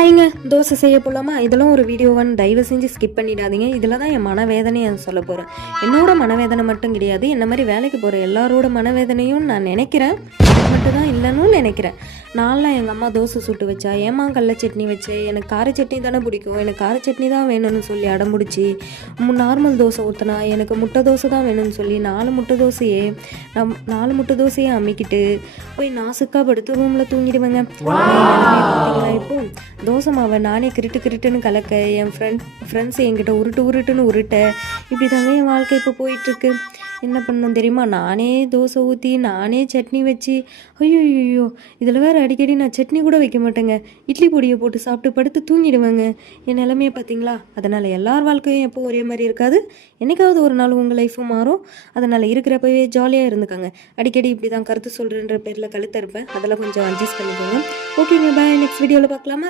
ஹாய்ங்க, தோசை செய்ய போகலாமா? இதெல்லாம் ஒரு வீடியோவான்னு தயவு செஞ்சு ஸ்கிப் பண்ணிடாதீங்க. இதில் தான் என் மனவேதனையை சொல்ல போகிறேன். என்னோட மனவேதனை மட்டும் கிடையாது, என்ன மாதிரி வேலைக்கு போகிற எல்லாரோட மனவேதனையும் நான் நினைக்கிறேன். மட்டும் தான் இல்லைன்னு நினைக்கிறேன். நான்லாம் எங்கள் அம்மா தோசை சுட்டு வச்சா, ஏமா கடல சட்னி வச்சேன், எனக்கு கார சட்னி தானே பிடிக்கும், எனக்கு கார சட்னி தான் வேணும்னு சொல்லி அடம்பிடிச்சி, நார்மல் தோசை ஊற்றினா எனக்கு முட்டை தோசை தான் வேணும்னு சொல்லி 4 முட்டை தோசையே அம்மிக்கிட்டு போய் நாசுக்காக படுத்து ரூமில் தூங்கிடுவேங்க. பார்த்தீங்களா? இப்போ தோசை மாவை நானே கிருட்டுன்னு கலக்க, என் ஃப்ரெண்ட்ஸ் என்கிட்ட உருட்டுன்னு உருட்ட, இப்படி தாங்க என் வாழ்க்கை இப்போ போயிட்டுருக்கு. என்ன பண்ணணும் தெரியுமா? நானே தோசை ஊற்றி நானே சட்னி வச்சு, ஐயோ இதில் வேறு அடிக்கடி நான் சட்னி கூட வைக்க மாட்டேங்க, இட்லி பொடியை போட்டு சாப்பிட்டு படுத்து தூங்கிடுவேங்க. என் நிலைமையை பார்த்தீங்களா? அதனால் எல்லார் வாழ்க்கையும் எப்போ ஒரே மாதிரி இருக்காது. என்றைக்காவது ஒரு நாள் உங்கள் லைஃப்பும் மாறும். அதனால் இருக்கிறப்பவே ஜாலியாக இருந்துக்கோங்க. அடிக்கடி இப்படி தான் கருத்து சொல்கிறேன்ற பேரில் கழுத்த இருப்பேன், அதெல்லாம் கொஞ்சம் அட்ஜஸ்ட் பண்ணிக்கோங்க. ஓகேங்க, பாய். நெக்ஸ்ட் வீடியோவில் பார்க்கலாமா?